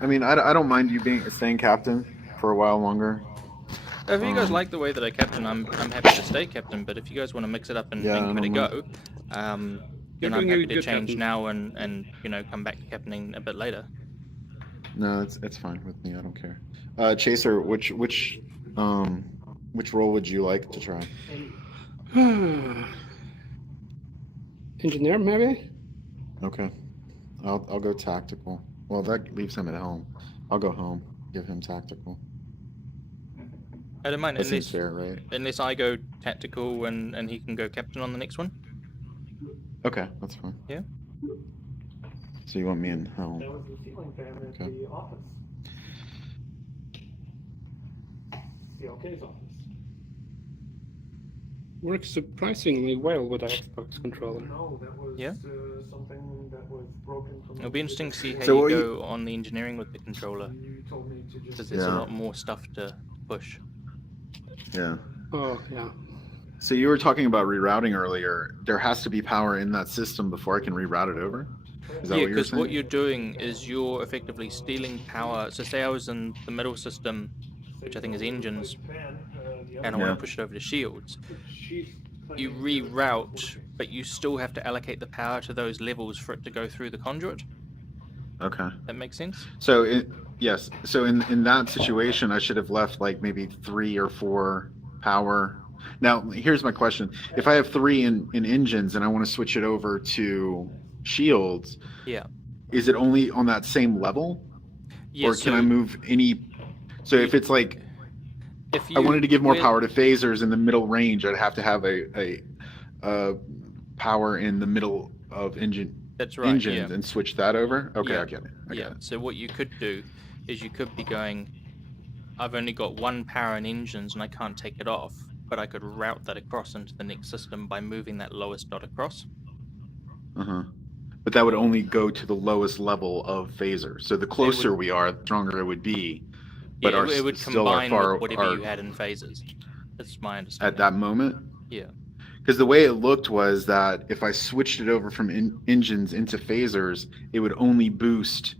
I mean, I don't mind you being staying captain for a while longer. If you guys Um, like the way that I captain, I'm happy to stay captain. But if you guys want to mix it up yeah, and I give it a don't mind. go, um, You're then I'm doing a happy to good change captain. now and come back to captaining a bit later. No, it's fine with me. I don't care. Chaser, um which role would you like to try? Engineer, maybe? Okay, I'll go tactical. Well, that leaves him at home. I'll go home. Give him tactical. I don't mind That seems fair, right? unless I go tactical and he can go captain on the next one. Okay, that's fine. Yeah. So you want me in home? That was the ceiling fan at Okay. the office. CLK's office. Works surprisingly well with the Xbox controller. No, that was Yeah. Something that was broken from. It'll be interesting to see how So you what go on the engineering with the controller, You told me to because just. there's a Yeah. lot more stuff to push. Yeah. Oh, yeah. So you were talking about rerouting earlier. There has to be power in that system before I can reroute it over? Is that Yeah, what you were because saying? what you're doing is you're effectively stealing power. So say I was in the middle system, which I think is engines, and I want Yeah. to push it over to shields. You reroute, but you still have to allocate the power to those levels for it to go through the conduit. Okay. That makes sense? So yes. So in that situation, I should have left like maybe 3 or 4 power. Now, here's my question: if I have 3 in engines and I want to switch it over to shields, Yeah. is it only on that same level, Yeah. or can I move any? So if it's like if I wanted to give more with- power to phasers in the middle range, I'd have to have a power in the middle of That's right. engines Yeah. and switch that over. Okay, Yeah. I get it. I get Yeah. it. So what you could do is you could be going, I've only got 1 power in engines and I can't take it off, but I could route that across into the next system by moving that lowest dot across. Uh-huh. But that would only go to the lowest level of phaser. So the closer we are, the stronger it would be. But Yeah, it would still our combine far with whatever our, you had in phases. That's my understanding. at that moment. Yeah. Because the way it looked was that if I switched it over from engines into phasers, it would only boost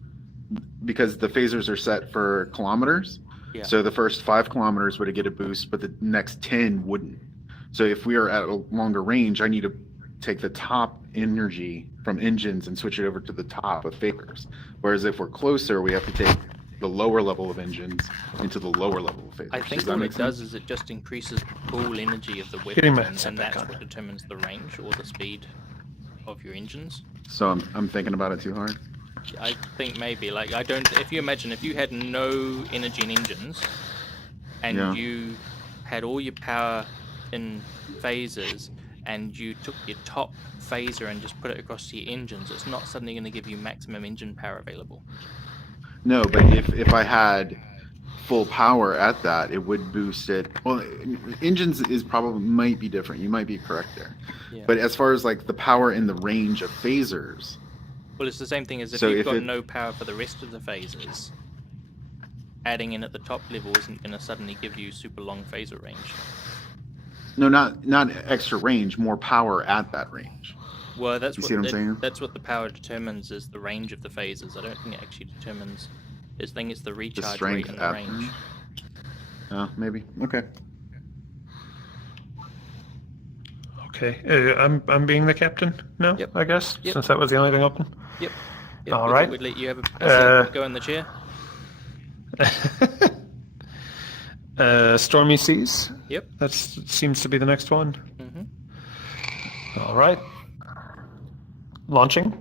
because the phasers are set for kilometers. Yeah. So the first 5 kilometers would get a boost, but the next 10 wouldn't. So if we are at a longer range, I need to take the top energy from engines and switch it over to the top of phasers. Whereas if we're closer, we have to take the lower level of engines into the lower level of phasers. I think all it does is it just increases the pool energy of the Getting weapon, my and back that's on. what determines the range or the speed of your engines. So I'm thinking about it too hard. I think maybe, like, I don't. If you imagine, if you had no energy in engines, and Yeah. you had all your power in phasers, and you took your top phaser and just put it across to your engines, it's not suddenly going to give you maximum engine power available. No, but if I had full power at that, it would boost it. Well, engines is probably might be different. You might be correct there. Yeah. But as far as like the power in the range of phasers, Well, it's the same thing as if So you've if got it- no power for the rest of the phases. Adding in at the top level isn't going to suddenly give you super long phaser range. no, not extra range, more power at that range. Well, that's You what see what I'm saying? that's what the power determines, is the range of the phases. I don't think it actually determines. I think it's the recharge rate strength and the at- range. Maybe. Okay. Okay, I'm being the captain now, Yep. I guess, Yep. since that was the only thing open. Yep, All we thought right. We'd let you have a Uh, go in the chair. Stormy Seas. Yep. That seems to be the next one. Mm-hmm. All right. Launching.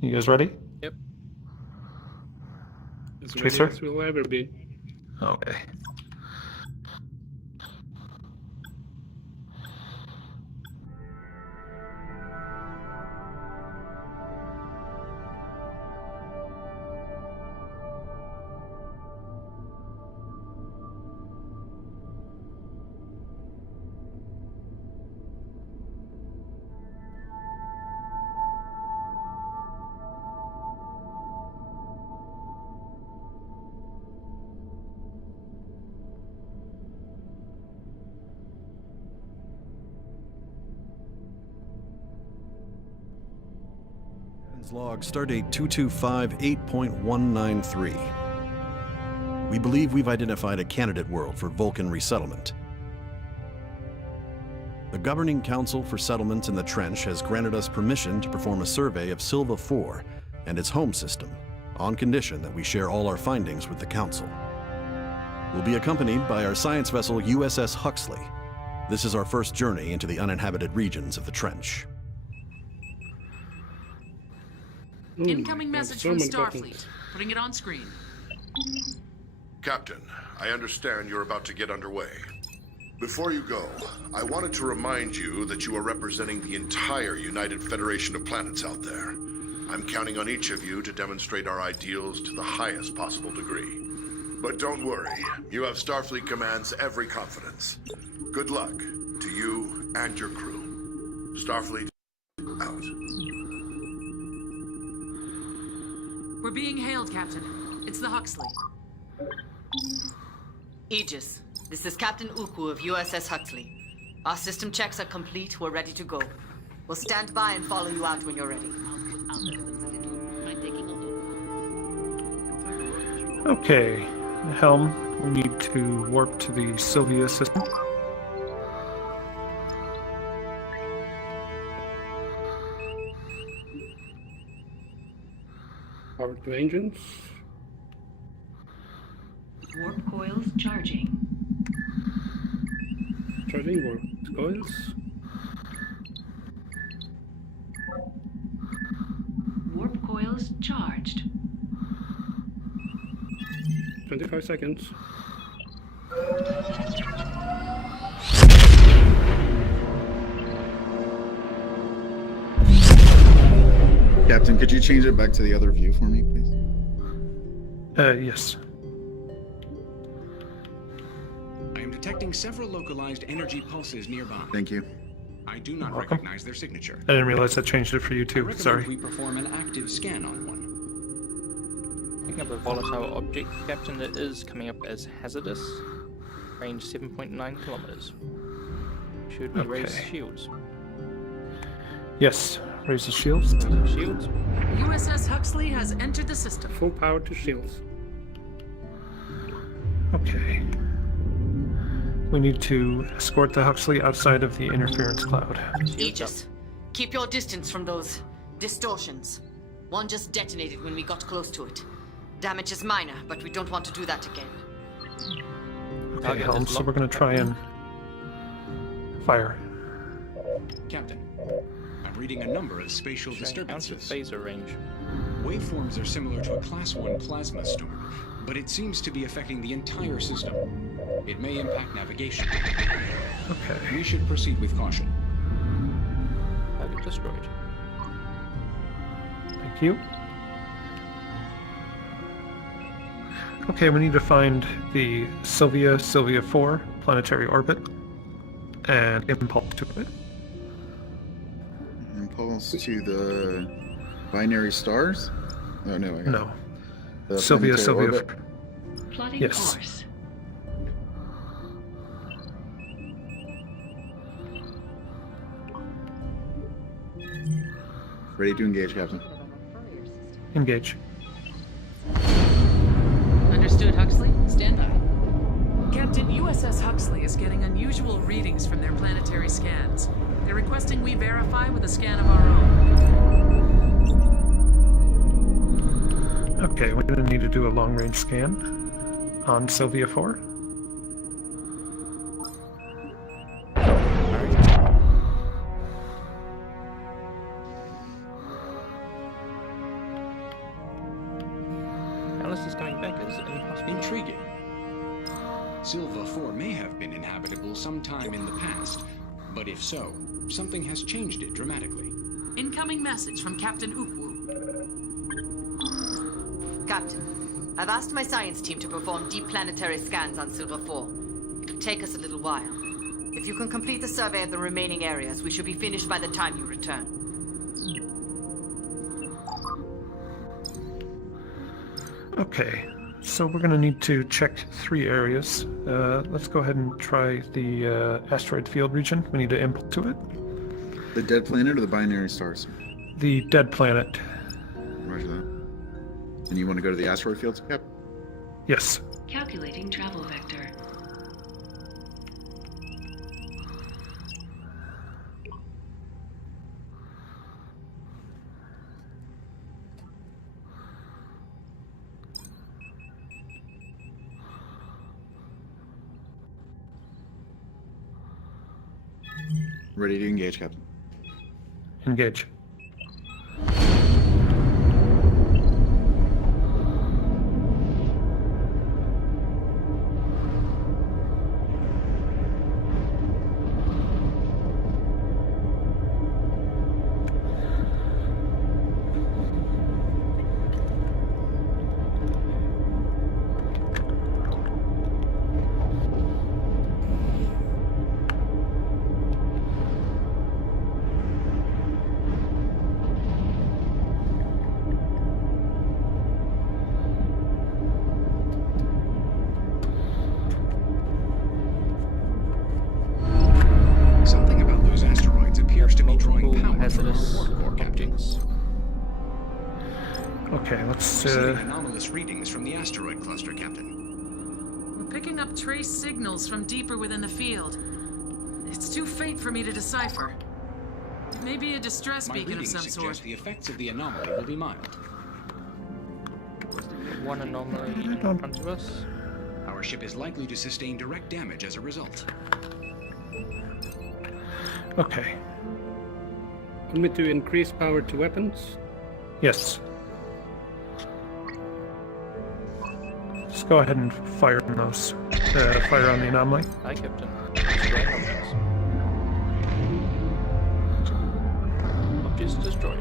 You guys ready? Yep. As Chaser? ready as we'll ever be. Okay. Log Stardate 225-8.193. We believe we've identified a candidate world for Vulcan resettlement. The Governing Council for Settlements in the Trench has granted us permission to perform a survey of Silva 4 and its home system, on condition that we share all our findings with the Council. We'll be accompanied by our science vessel USS Huxley. This is our first journey into the uninhabited regions of the Trench. Incoming there's message so from many Starfleet. buttons. Putting it on screen. Captain, I understand you're about to get underway. Before you go, I wanted to remind you that you are representing the entire United Federation of Planets out there. I'm counting on each of you to demonstrate our ideals to the highest possible degree. But don't worry, you have Starfleet Command's every confidence. Good luck to you and your crew. Starfleet out. We're being hailed, Captain. It's the Huxley. Aegis, this is Captain Ukwu of USS Huxley. Our system checks are complete. We're ready to go. We'll stand by and follow you out when you're ready. Okay, Helm, we need to warp to the Sylvia system. Power to engines. Warp coils charging. Charging warp coils. Warp coils charged. 25 seconds. Captain, could you change it back to the other view for me, please? Yes. I am detecting several localized energy pulses nearby. Thank you. I do not Welcome. recognize their signature. I didn't realize that changed it for you I too. recommend Sorry. we perform an active scan on one. Picking up a volatile object, Captain. It is coming up as hazardous. Range 7.9 kilometers. Should we raise Okay. shields? Yes. Raise the shields. Shields. USS Huxley has entered the system. Full power to shields. Okay. We need to escort the Huxley outside of the interference cloud. Aegis, keep your distance from those distortions. One just detonated when we got close to it. Damage is minor, but we don't want to do that again. Okay, Target Helm, is so locked. we're going to try and fire. Captain, I'm reading a number of spatial Showing ounce of disturbances. phaser range. Waveforms are similar to a Class 1 plasma storm, but it seems to be affecting the entire system. It may impact navigation. Okay. We should proceed with caution. Target destroyed. Thank you. Okay, we need to find the Sylvia 4 planetary orbit and impulse to it. Impulse to the binary stars? Oh, no. I got No. it. The Sylvia planetary orbit? Plotting Yes. course. Ready to engage, Captain. Engage. Understood, Huxley? Stand by. Captain, USS Huxley is getting unusual readings from their planetary scans. They're requesting we verify with a scan of our own. Okay, we're going to need to do a long-range scan on Sylvia 4. Alice is coming back as inhospitable. Intriguing. Silva 4 may have been inhabitable sometime in the past, but if so, something has changed it dramatically. Incoming message from Captain Ukwu. Captain, I've asked my science team to perform deep planetary scans on Silva 4. It'll take us a little while. If you can complete the survey of the remaining areas, we should be finished by the time you return. Okay, so we're going to need to check 3 areas. Let's go ahead and try the asteroid field region. We need to impulse to it. The dead planet or the binary stars? The dead planet. Roger that. And you want to go to the asteroid fields, Cap? Yes. Calculating travel vector. Ready to engage, Captain. Engage. Something about those asteroids appears to be drawing Multiple power from hazardous our core, Captain. objects. Okay, let's Receiving anomalous readings from the asteroid cluster, Captain. We're picking up trace signals from deeper within the field. It's too faint for me to decipher. It may be a distress My beacon of readings some suggest sort. the effects of the anomaly will be mild. One anomaly in front of us. Our ship is likely to sustain direct damage as a result. Okay. Want me to increase power to weapons? Yes. Just go ahead and fire on those. Fire on the anomaly. Hi, Captain. Destroying objects. Objects destroyed.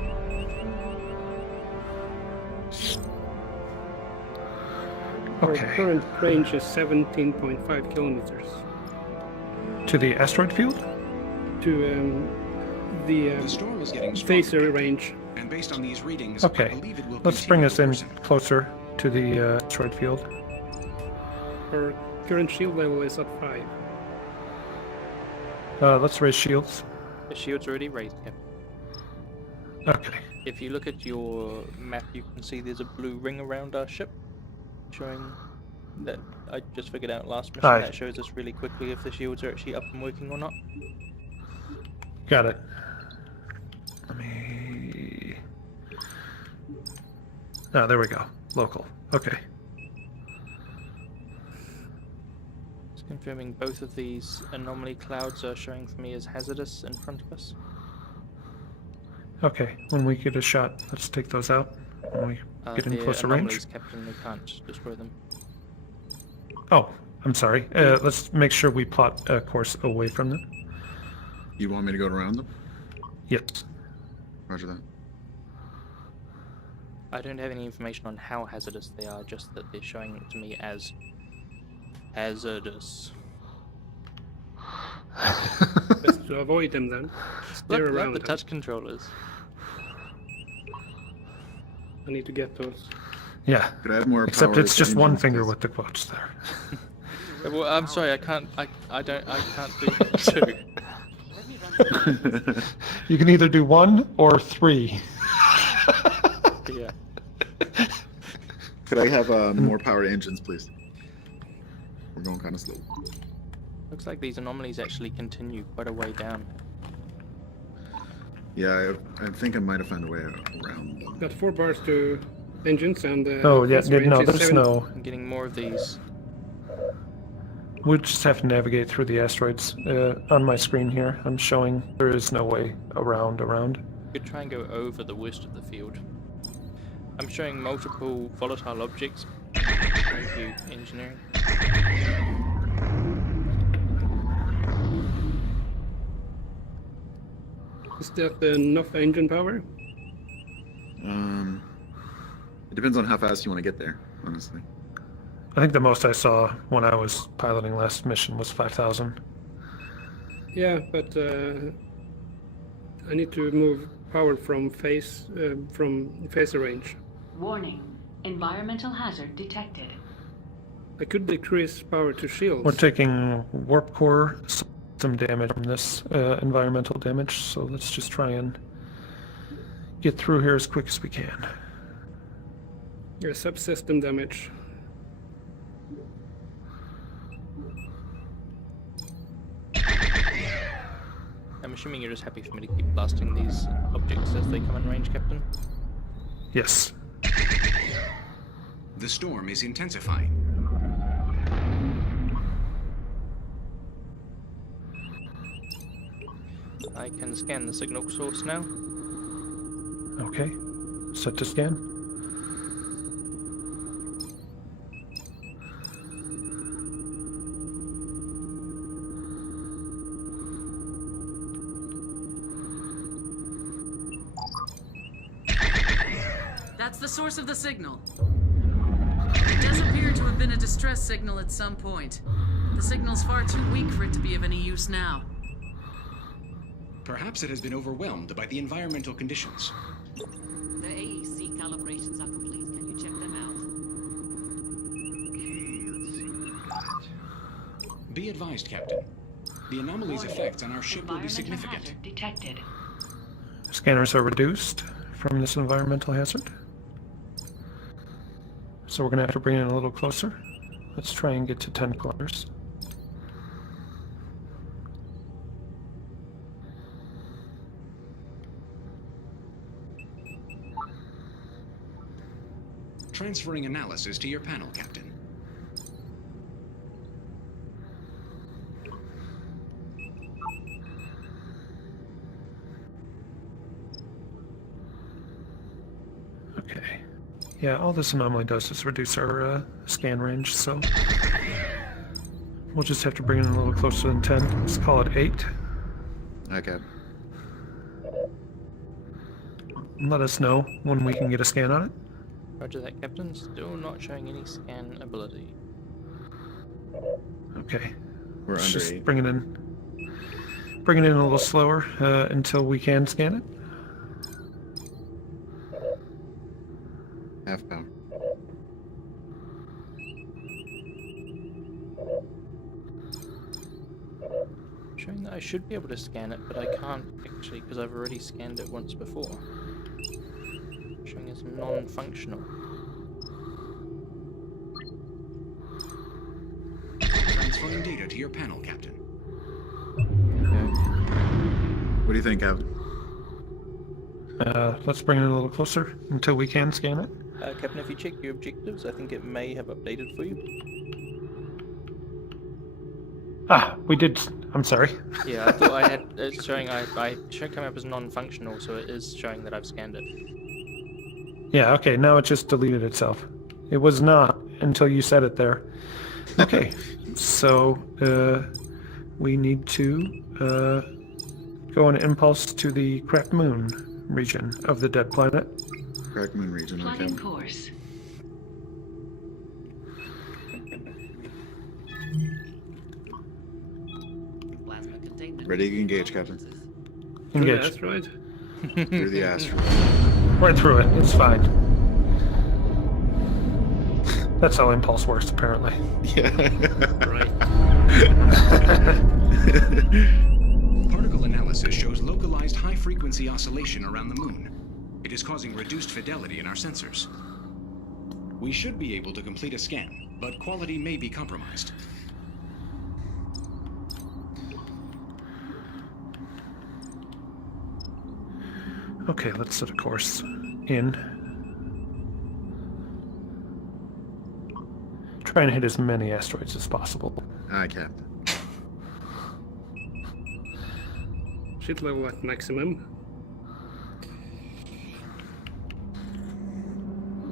Our Okay. current range is 17.5 kilometers. To the asteroid field? To the The storm is getting stronger, phaser range. and based on these readings, Okay. I believe it will Let's bring continue us to in worsen. closer to the asteroid field. Our current shield level is at 5. Let's raise shields. The shield's already raised, Captain. Okay. If you look at your map, you can see there's a blue ring around our ship, showing that I just figured out last mission. Aye. That shows us really quickly if the shields are actually up and working or not. Got it. Let me... Ah, there we go. Local. Okay. Just confirming both of these anomaly clouds are showing for me as hazardous in front of us. Okay. When we get a shot, let's take those out. When we get in The closer anomalies, range. Captain, we can't destroy them. Oh, I'm sorry. Let's make sure we plot a course away from them. You want me to go around them? Yes. Roger that. I don't have any information on how hazardous they are, just that they're showing it to me as hazardous. Best to avoid them then. Steer Look, around the them. touch controllers. I need to get those. Yeah. Could I have more Except power it's to just one engines, finger please? with the quotes there. Well, I'm sorry, I can't do that too. You can either do 1 or 3. Yeah. Could I have more power to engines, please? We're going kind of slow. Looks like these anomalies actually continue quite a way down. Yeah, I think I might have found a way around them. Got 4 bars to engines and Oh, yeah, phaser range no, is there's 7. no... I'm getting more of these. We'll just have to navigate through the asteroids. On my screen here, I'm showing there is no way around. You could try and go over the worst of the field. I'm showing multiple volatile objects. Thank you, engineering. Is that enough engine power? It depends on how fast you want to get there, honestly. I think the most I saw when I was piloting last mission was 5,000. Yeah, but I need to move power from phaser range. Warning. Environmental hazard detected. I could decrease power to shields. We're taking warp core some damage from this environmental damage, so let's just try and get through here as quick as we can. Subsystem damage. I'm assuming you're just happy for me to keep blasting these objects as they come in range, Captain? Yes. The storm is intensifying. I can scan the signal source now. Okay. Set to scan. That's the source of the signal. It does appear to have been a distress signal at some point. The signal's far too weak for it to be of any use now. Perhaps it has been overwhelmed by the environmental conditions. The AEC calibrations are complete. Can you check them out? Be advised, Captain. The anomaly's effects on our ship will be significant. Detected. Scanners are reduced from this environmental hazard. So we're going to have to bring it in a little closer. Let's try and get to 10 kilometers. Transferring analysis to your panel, Captain. Okay. Yeah, all this anomaly does is reduce our scan range, so we'll just have to bring it in a little closer than 10. Let's call it 8. Okay. Let us know when we can get a scan on it. Roger that, Captain. Still not showing any scan ability. Okay. We're Let's under just 8. bring it in a little slower until we can scan it. Half power. Showing that I should be able to scan it, but I can't actually because I've already scanned it once before. Showing as non-functional. Transferring data to your panel, Captain. What do you think, Ev? Let's bring it in a little closer until we can scan it. Captain, if you check your objectives, I think it may have updated for you. Ah, we did. I'm sorry. Yeah, I thought I had it's showing I should come up as non-functional, so it is showing that I've scanned it. Yeah, okay, now it just deleted itself. It was not until you said it there. Okay, so we need to go on impulse to the cracked moon region of the dead planet. Crack moon region, okay. Plotting course. Plasma containment. Ready to engage, Captain. Engage. That's right. Through the asteroid. Right through it, it's fine. That's how impulse works, apparently. Yeah. Right. Particle analysis shows localized high-frequency oscillation around the moon. It is causing reduced fidelity in our sensors. We should be able to complete a scan, but quality may be compromised. Okay, let's set a course in. Try and hit as many asteroids as possible. Aye, Captain. Shit level at maximum.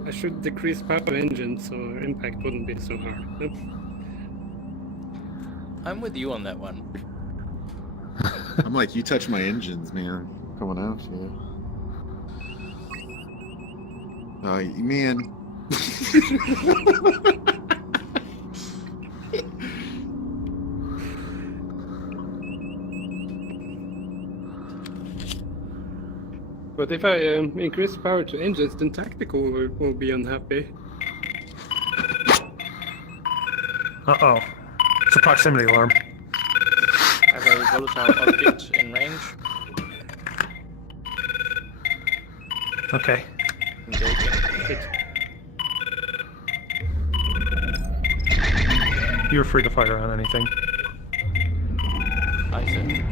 I should decrease power of engine so our impact wouldn't be so hard. Yep. I'm with you on that one. I'm like, you touch my engines, man. Coming after you. Oh, man. But if I increase power to engines, then tactical will be unhappy. Uh-oh. It's a proximity alarm. I have a volatile object in range. Okay. Engaging. You're free to fire on anything. I see.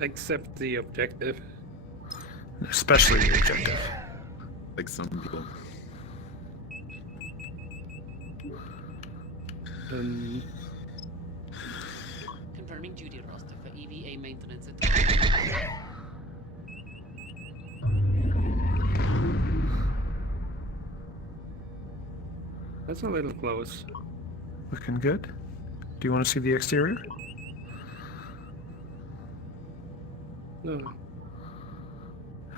Except the objective. Especially the objective. Like some people. Confirming duty roster for EVA maintenance at That's a little close. Looking good. Do you want to see the exterior? No.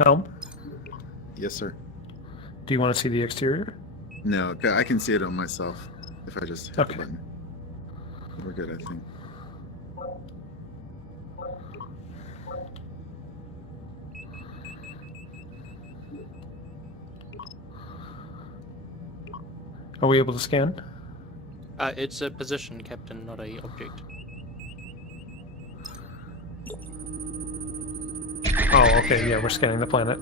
Helm, Yes, sir. do you want to see the exterior? No, okay, I can see it on myself if I just hit Okay. the button. We're good, I think. Are we able to scan? It's a position, Captain, not a object. Oh, okay, yeah, we're scanning the planet.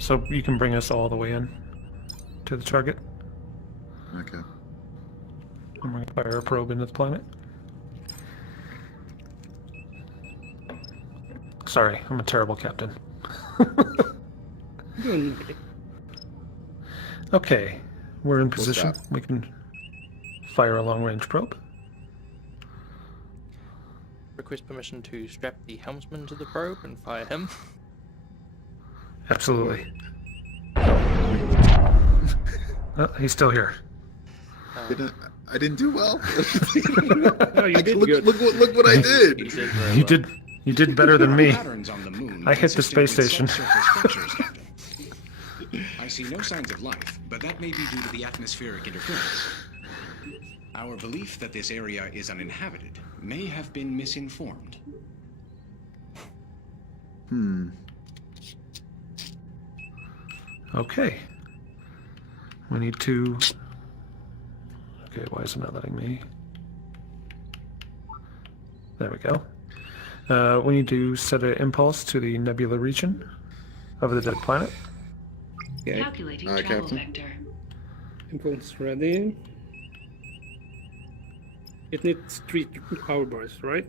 So you can bring us all the way in to the target. Okay. I'm going to fire a probe into the planet. Sorry, I'm a terrible captain. Doing okay. Okay, we're in Full position. stop. We can fire a long-range probe. Request permission to strap the helmsman to the probe and fire him. Absolutely. Oh, he's still here. I didn't do well. Oh, you did good. Look what I did. He did very You well. you did better than me. Patterns on the moon I hit the consistent space with station. subsurface structures, Captain. I see no signs of life, but that may be due to the atmospheric interference. Our belief that this area is uninhabited may have been misinformed. Okay. We need to... Okay, why is it not letting me? There we go. We need to set an impulse to the nebula region of the dead planet. Okay. Calculating Alright, travel Captain. vector. Impulse ready. It needs 3 power bars, right?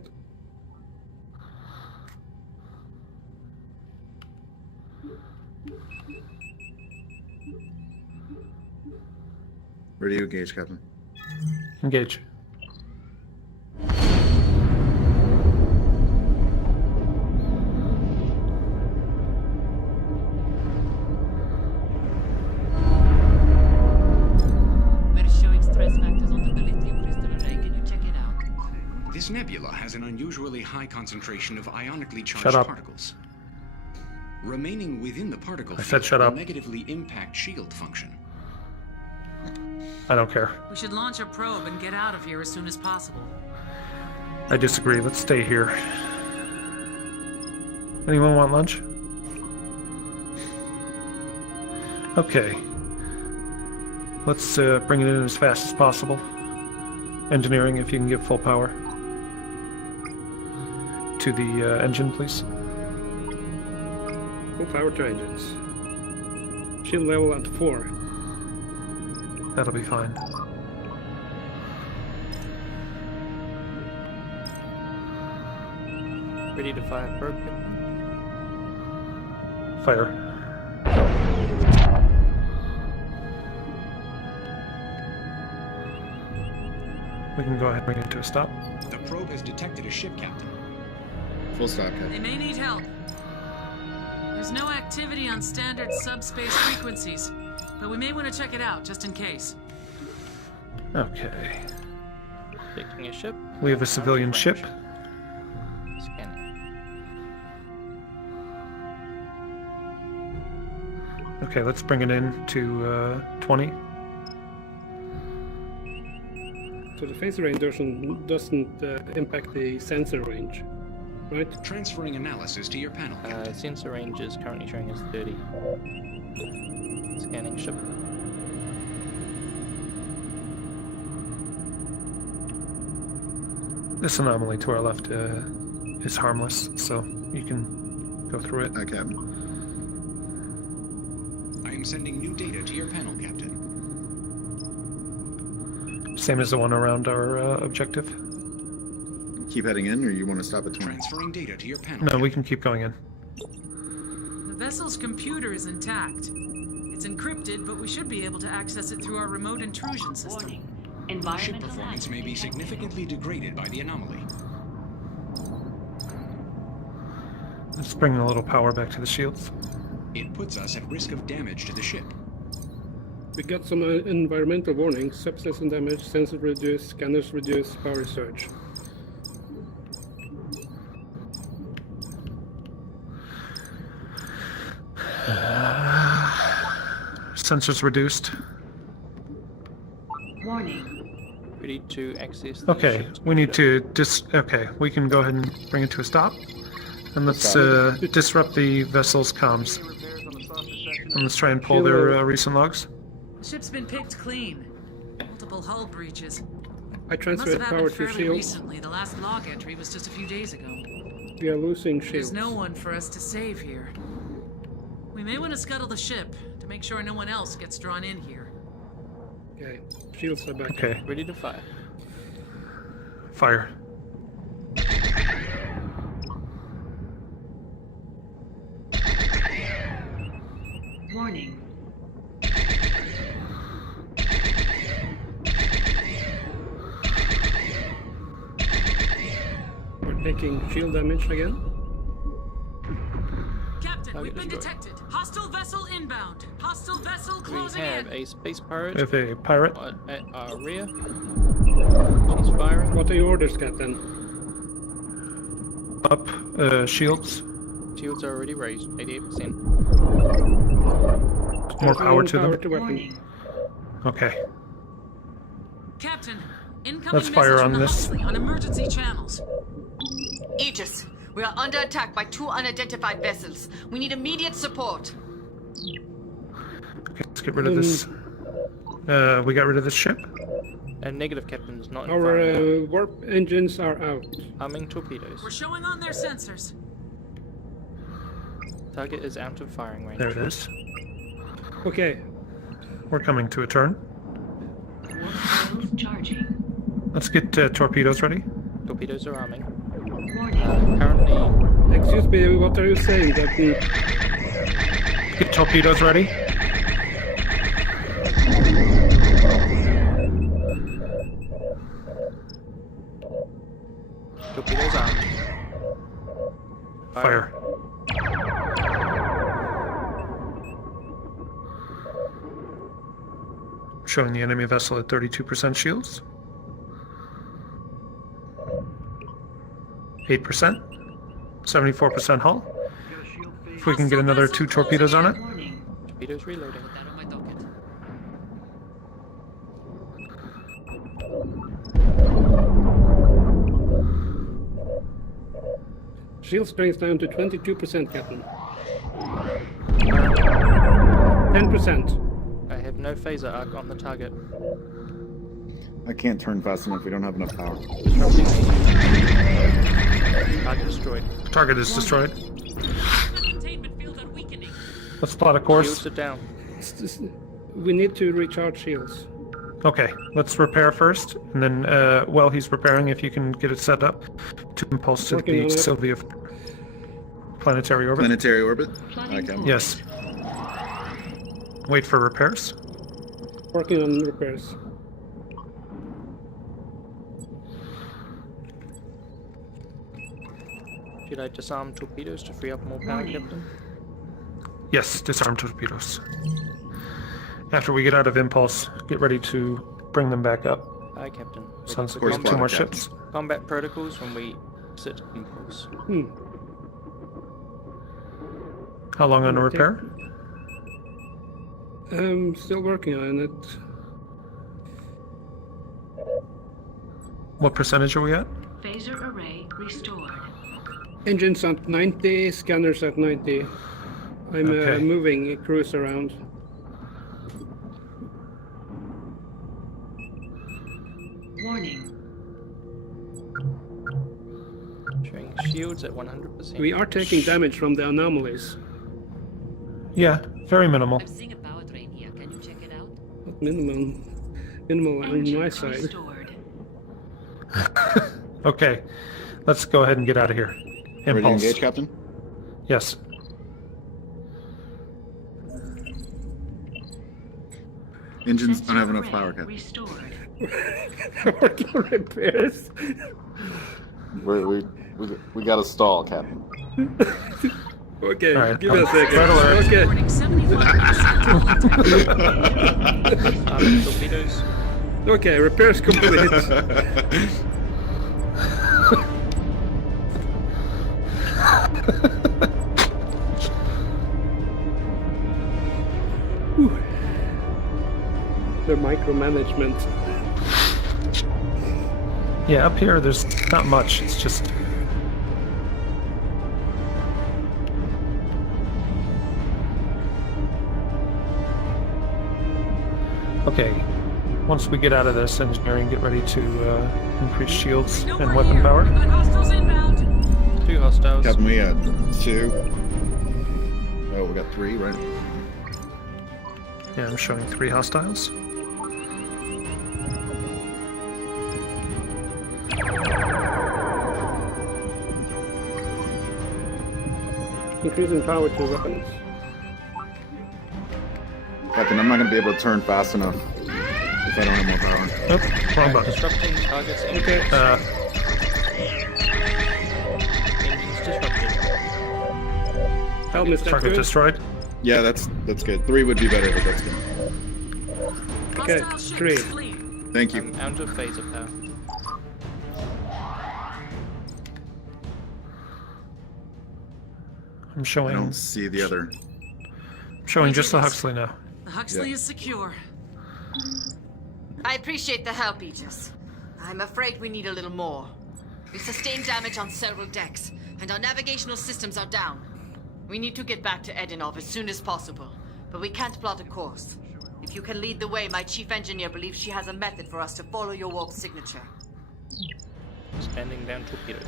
Ready to engage, Captain. Engage. We're showing stress factors on the lithium crystal array. Can you check it out? This nebula has an unusually high concentration of ionically Shut charged up. particles. Remaining within the particle I field said shut will up. negatively impact shield function. I don't care. We should launch a probe and get out of here as soon as possible. I disagree. Let's stay here. Anyone want lunch? Okay. Let's bring it in as fast as possible. Engineering, if you can give full power to the engine, please. Full power to engines. Shield level at 4. That'll be fine. Ready to fire probe, Captain? Fire. We can go ahead and bring it to a stop. The probe has detected a ship, Captain. Full stop, They Captain. may need help. There's no activity on standard subspace frequencies, but we may want to check it out just in case. Okay. Detecting a ship. We have a civilian ship. Scanning. Okay, let's bring it in to 20. So the phase range doesn't impact the sensor range, right? Transferring analysis to your panel, Captain. Sensor range is currently showing as 30. Scanning ship. This anomaly to our left is harmless, so you can go through it. Captain. I am sending new data to your panel, Captain. Same as the one around our objective. Keep heading in, or you want to stop at 20? Transferring data to your panel. No, we can keep going in. The vessel's computer is intact. It's encrypted, but we should be able to access it through our remote intrusion system. Ship performance may be significantly degraded by the anomaly. Let's bring a little power back to the shields. It puts us at risk of damage to the ship. We got some environmental warnings: subsystem damage, sensors reduced, scanners reduced, power surge. Sensors reduced. Ready to access the Okay, ship's we need computer. to okay, we can go ahead and bring it to a stop. And let's disrupt the vessel's comms. And let's try and pull their recent logs. The ship's been picked clean. Multiple hull breaches. I Must transferred have power happened to fairly shields. recently. The last log entry was just a few days ago. We are losing There's shields. no one for us to save here. We may want to scuttle the ship to make sure no one else gets drawn in here. Okay, shields are back. Okay, Ready to fire. fire. We're taking shield damage again. Captain, Target we've been destroyed. detected. Hostile vessel inbound. Hostile vessel We closing have in. a space We pirate have a pirate. at our rear. She's firing. What are your orders, Captain? Up, shields. Shields are already raised, 88%. More power to Power them. to weapon. Okay. Captain, incoming Let's fire message on from the this. Huxley on emergency channels. Aegis, we are under attack by 2 unidentified vessels. We need immediate support. Okay, let's get rid of this. We got rid of this ship. And negative, Captain, is not in Our firing. warp engines are out. Arming torpedoes. We're showing on their sensors. Target is out of firing range. There it is. Okay, We're coming to a turn. Let's get torpedoes ready. Torpedoes are arming. Currently, excuse me, what are you saying, Captain? Get torpedoes ready. torpedoes armed. Fire. Showing the enemy vessel at 32% shields. 8%. 74% hull. If we can get another 2 torpedoes on it. Torpedoes reloading. Put that on my docket. Shield strength down to 22%, Captain. 10%. I have no phaser arc on the target. I can't turn fast enough. We don't have enough power. Disrupting. Target destroyed. Target is destroyed. Containment field are weakening. Let's plot a course. Shields are down. We need to recharge shields. Okay, let's repair first, and then while he's repairing, if you can get it set up to impulse to Working the on it. Sylvia planetary orbit. Planetary orbit? Okay. Yes. Wait for repairs. Working on repairs. Should I disarm torpedoes to free up more power, Captain? Yes, disarm torpedoes. After we get out of impulse, get ready to bring them back up. Aye, Captain. Ready Sounds for like we have combat. 2 more Captain. ships. Combat protocols when we exit impulse. How long on a Okay. repair? Still working on it. What percentage are we at? Phaser array restored. Engines at 90, scanners at 90. I'm Okay. moving a cruise around. Warning. Showing shields at 100%. We are taking damage from the anomalies. Yeah, very minimal. I'm seeing a power minimal on my side. Restored. Okay, let's go ahead and get out of here. Ready to Impulse. engage, Captain? Yes. Engines don't have Sensor enough power, array Captain. restored. Working repairs. We got to stall, Captain. Okay, All right, give me a second. red alert. Okay. Warning 75% Torpedoes. Okay, repairs complete. Whew. The micromanagement. Yeah, up here there's not much. It's just okay. Once we get out of this engineering, get ready to increase shields No and more weapon here. power. We've got hostiles inbound. 2 hostiles. Captain, we got 2. Oh, we got 3, right? Yeah, I'm showing 3 hostiles. Increasing power to weapons. Captain, I'm not going to be able to turn fast enough if I don't have more power. Oop, wrong button. Disrupting targets. Okay. Engines disrupted. Help me, step Target good. destroyed. Yeah, that's good. 3 would be better, but that's good. Okay, Hostile ships 3. flee. Thank you. I'm out of phaser power. I'm I showing don't see the other. just the Huxley now. The Huxley Yeah. is secure. I appreciate the help, Aegis. I'm afraid we need a little more. We've sustained damage on several decks, and our navigational systems are down. We need to get back to Edinov as soon as possible, but we can't plot a course. If you can lead the way, my chief engineer believes she has a method for us to follow your warp signature. Standing down torpedoes.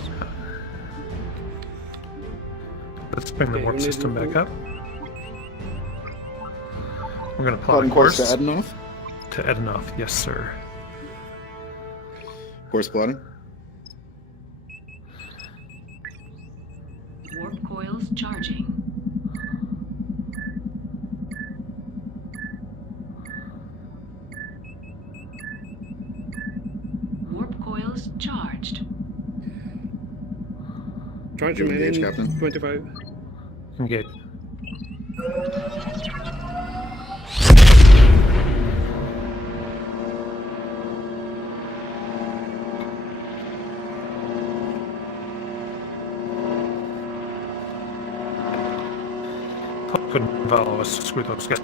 Let's bring the Okay, warp we need system to- back up. We're gonna plot a Plotting course course to Edinov? to Edinov. Yes, sir. Course plotting? Warp coils charging. Warp coils charged. Charge Engage, remaining Captain. 25. Engage. Couldn't follow us. Screw those guys.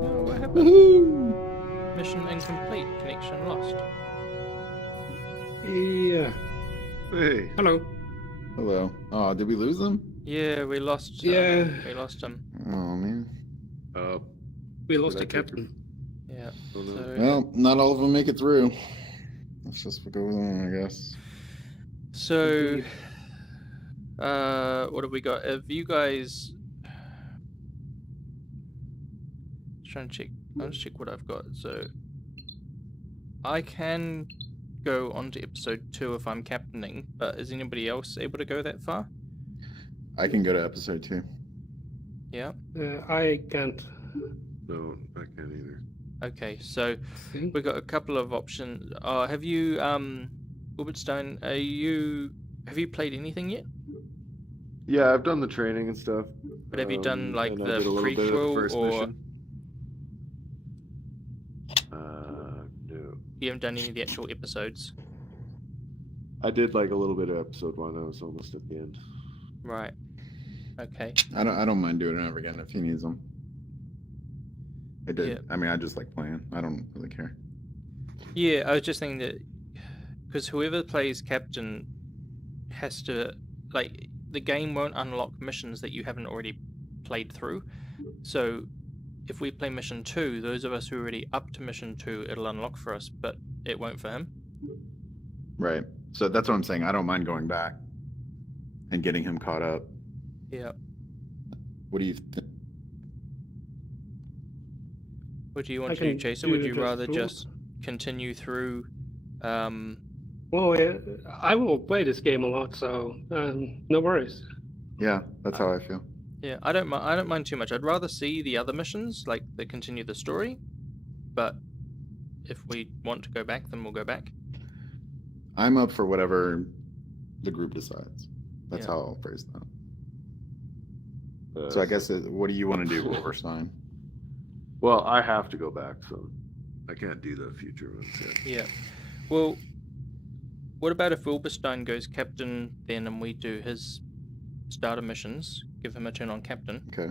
Oh, what happened? Mission incomplete. Connection lost. Yeah. Hey. Hello. Hello. Oh, did we lose them? Yeah, we lost. Yeah. We lost him. Oh, man. We lost Did I the take captain. Yeah. So, Well, not all of them make it through. That's just what goes on, I guess. so what have we got? Have you guys? Trying to check. I'll just check what I've got. So I can go on to episode 2 if I'm captaining, but is anybody else able to go that far? I can go to episode 2. Yeah. I can't. No, I can't either. Okay, so Okay. we've got a couple of options. Have you, Ubertstone, have you played anything yet? Yeah, I've done the training and stuff. But have you done like and I the did a little bit of the prequel, first or mission. No. you haven't done any of the actual episodes? I did like a little bit of episode 1. I was almost at the end. Right. Okay. I don't mind doing it over again if he needs them. I did. Yeah. I mean, I just like playing. I don't really care. Yeah, I was just thinking that because whoever plays captain has to, like, the game won't unlock missions that you haven't already played through. So if we play mission 2, those of us who are already up to mission 2, it'll unlock for us, but it won't for him. Right. So that's what I'm saying. I don't mind going back and getting him caught up. Yeah. What do you think? What do you I want to do, can Chaser? Would do you just rather two. just continue through? Well, I will play this game a lot, so no worries. Yeah, that's how I feel. Yeah, I don't mind too much. I'd rather see the other missions, like that continue the story. But if we want to go back, then we'll go back. I'm up for whatever the group decides. That's Yeah. how I'll phrase that. So I guess, what do you want to do, Wolverstein? Well, I have to go back, so I can't do the future ones yet. Yeah. Well, what about if Wilberstein goes captain then, and we do his starter missions? Give him a turn on captain. Okay.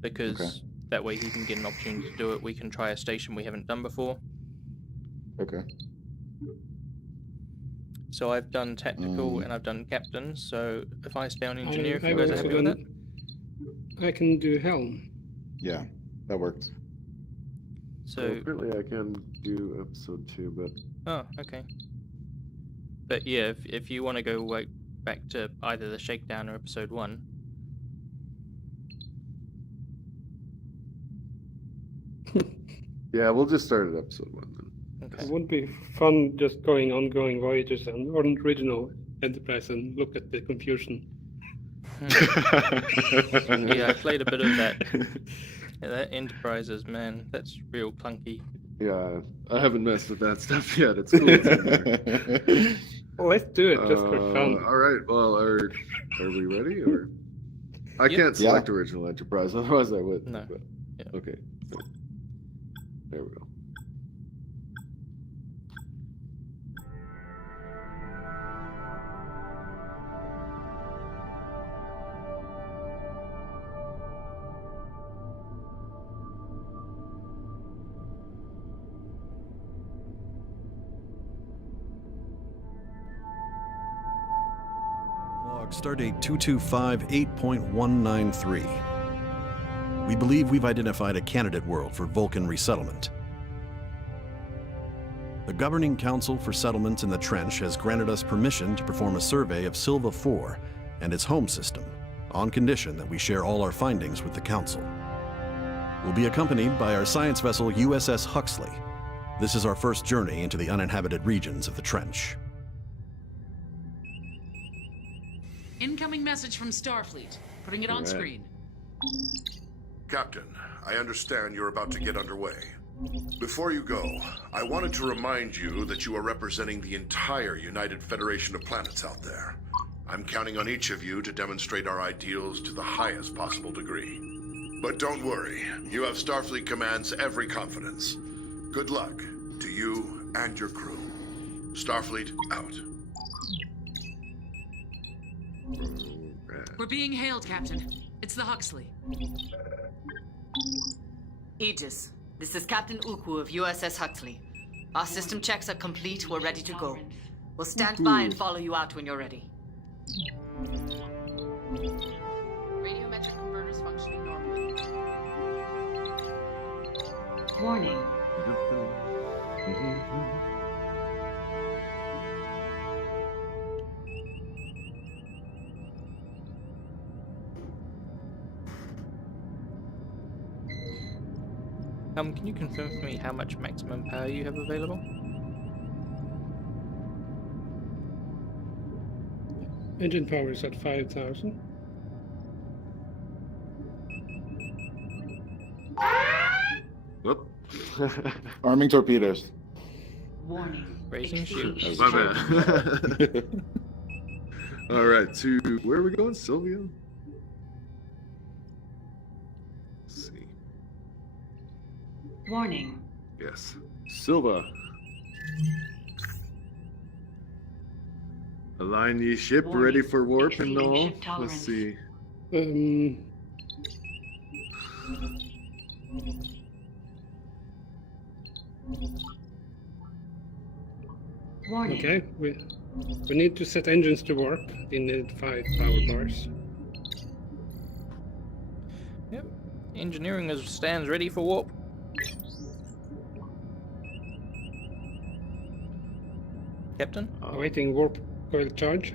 Because Okay. that way he can get an opportunity to do it. We can try a station we haven't done before. Okay. So I've done tactical and I've done captain. So if I stay on engineer, if I've you guys are also happy with done- that. I can do helm. Yeah, that works. So Apparently I can do episode 2, but oh, okay. But yeah, if you want to go like back to either the Shakedown or episode 1. yeah, we'll just start at episode 1 then. Okay. It would be fun just going ongoing voyages and on original Enterprise and look at the confusion. Yeah, I played a bit of that. Yeah, that Enterprises, man, that's real clunky. Yeah, I haven't messed with that stuff yet. It's cool. It's in there. Well, let's do it just for fun. All right. Well, are we ready? Or I Yep. can't select original Enterprise, otherwise I would. No. But... Yeah. Okay. There we go. Log Stardate 225-8.193. We believe we've identified a candidate world for Vulcan resettlement. The Governing Council for Settlements in the Trench has granted us permission to perform a survey of Silva 4 and its home system, on condition that we share all our findings with the Council. We'll be accompanied by our science vessel USS Huxley. This is our first journey into the uninhabited regions of the Trench. Incoming message from Starfleet. Putting it on Alright. screen. Captain, I understand you're about to get underway. Before you go, I wanted to remind you that you are representing the entire United Federation of Planets out there. I'm counting on each of you to demonstrate our ideals to the highest possible degree. But don't worry, you have Starfleet Command's every confidence. Good luck to you and your crew. Starfleet out. We're being hailed, Captain. It's the Huxley. Aegis, this is Captain Uku of USS Huxley. Our system checks are complete. We're ready to go. We'll stand by and follow you out when you're ready. Radiometric converters functioning normally. Warning. Can you confirm for me how much maximum power you have available? Engine power is at 5,000. Whoop. Arming torpedoes. Warning. Raising shield. Exceed My target. bad. All right, to where are we going, Sylvia? Let's see. Warning. Yes, Silva. Align ye ship, Warning. ready for warp and Exceeding all. ship tolerance. Let's see. Warning. Okay, we need to set engines to work. We need 5 power bars. Yep. Engineering stands ready for warp. Captain? Awaiting warp coil charge.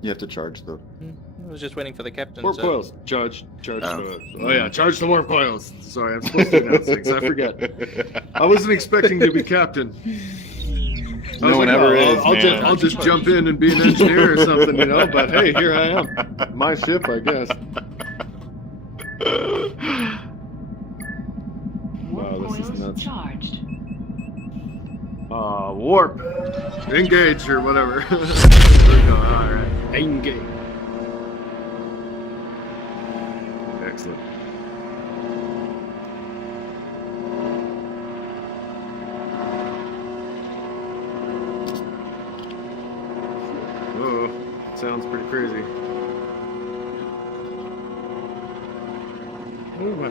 You have to charge though. I was just waiting for the captain. Warp so- coils. Charge. Oh. Oh yeah, charge the warp coils. Sorry, I'm supposed to announce things. I forget. I wasn't expecting to be captain. I was No one like, ever oh, is, man. I'll just jump in and be an engineer or something, you know. But hey, here I am. My ship, I guess. Warp Wow, this is coils nuts. charged. Warp. Engage or whatever. There we go. All right. Engage. Excellent. Whoa, sounds pretty crazy. Oh, well.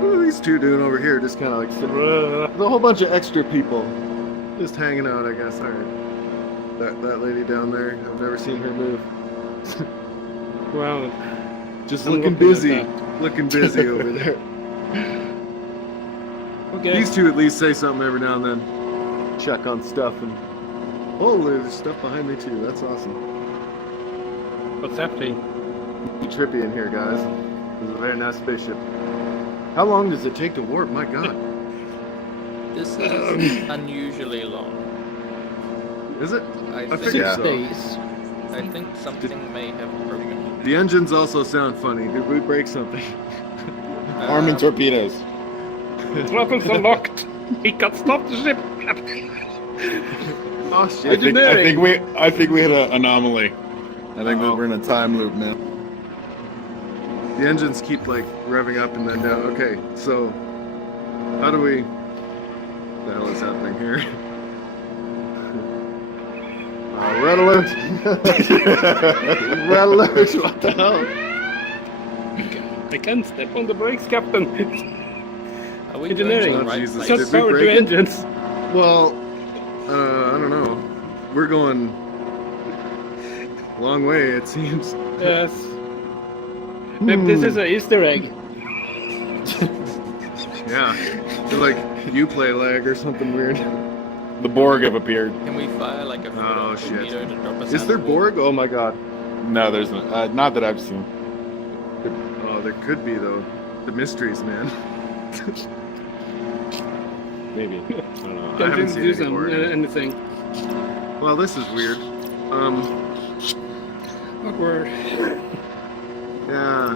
What are these two doing over here? Just kind of like sitting. There's a whole bunch of extra people just hanging out, I guess. All right. That lady down there, I've never seen her move. Wow. Just I'm looking looking at busy. that. Looking busy over there. Okay. These two at least say something every now and then. Check on stuff and. Oh, there's stuff behind me too. That's awesome. What's happening? Trippy in here, guys. This is a very nice spaceship. How long does it take to warp? My God. This is unusually long. Is it? I I think, figured Yeah. so. Days. I think something may have broken. The engines also sound funny. Did we break something? Arm and torpedoes. Throttles are locked. He can't stop the ship. Oh I shit! think we had an anomaly. I think Uh-oh. we're in a time loop, man. The engines keep like revving up and then down. Okay, so how do we? What the hell is happening here? Red alert! Red alert! What the hell? I can't step on the brakes, Captain. Are we Engineering. going to the right Jesus. place? Did Shut we power break to it? engines. Well, I don't know. We're going a long way, it seems. Yes. Maybe this is an Easter egg. Yeah, it's like Uplay lag or something weird. The Borg have appeared. Can we fire like a Oh, foot torpedo to drop us Is out there of the wall? Borg? Oh my God. No, there's not that I've seen. Oh, there could be though. The mysteries, man. Maybe. I don't know. I Can't haven't seen do any Borg. anything. Well, this is weird. Awkward. Yeah.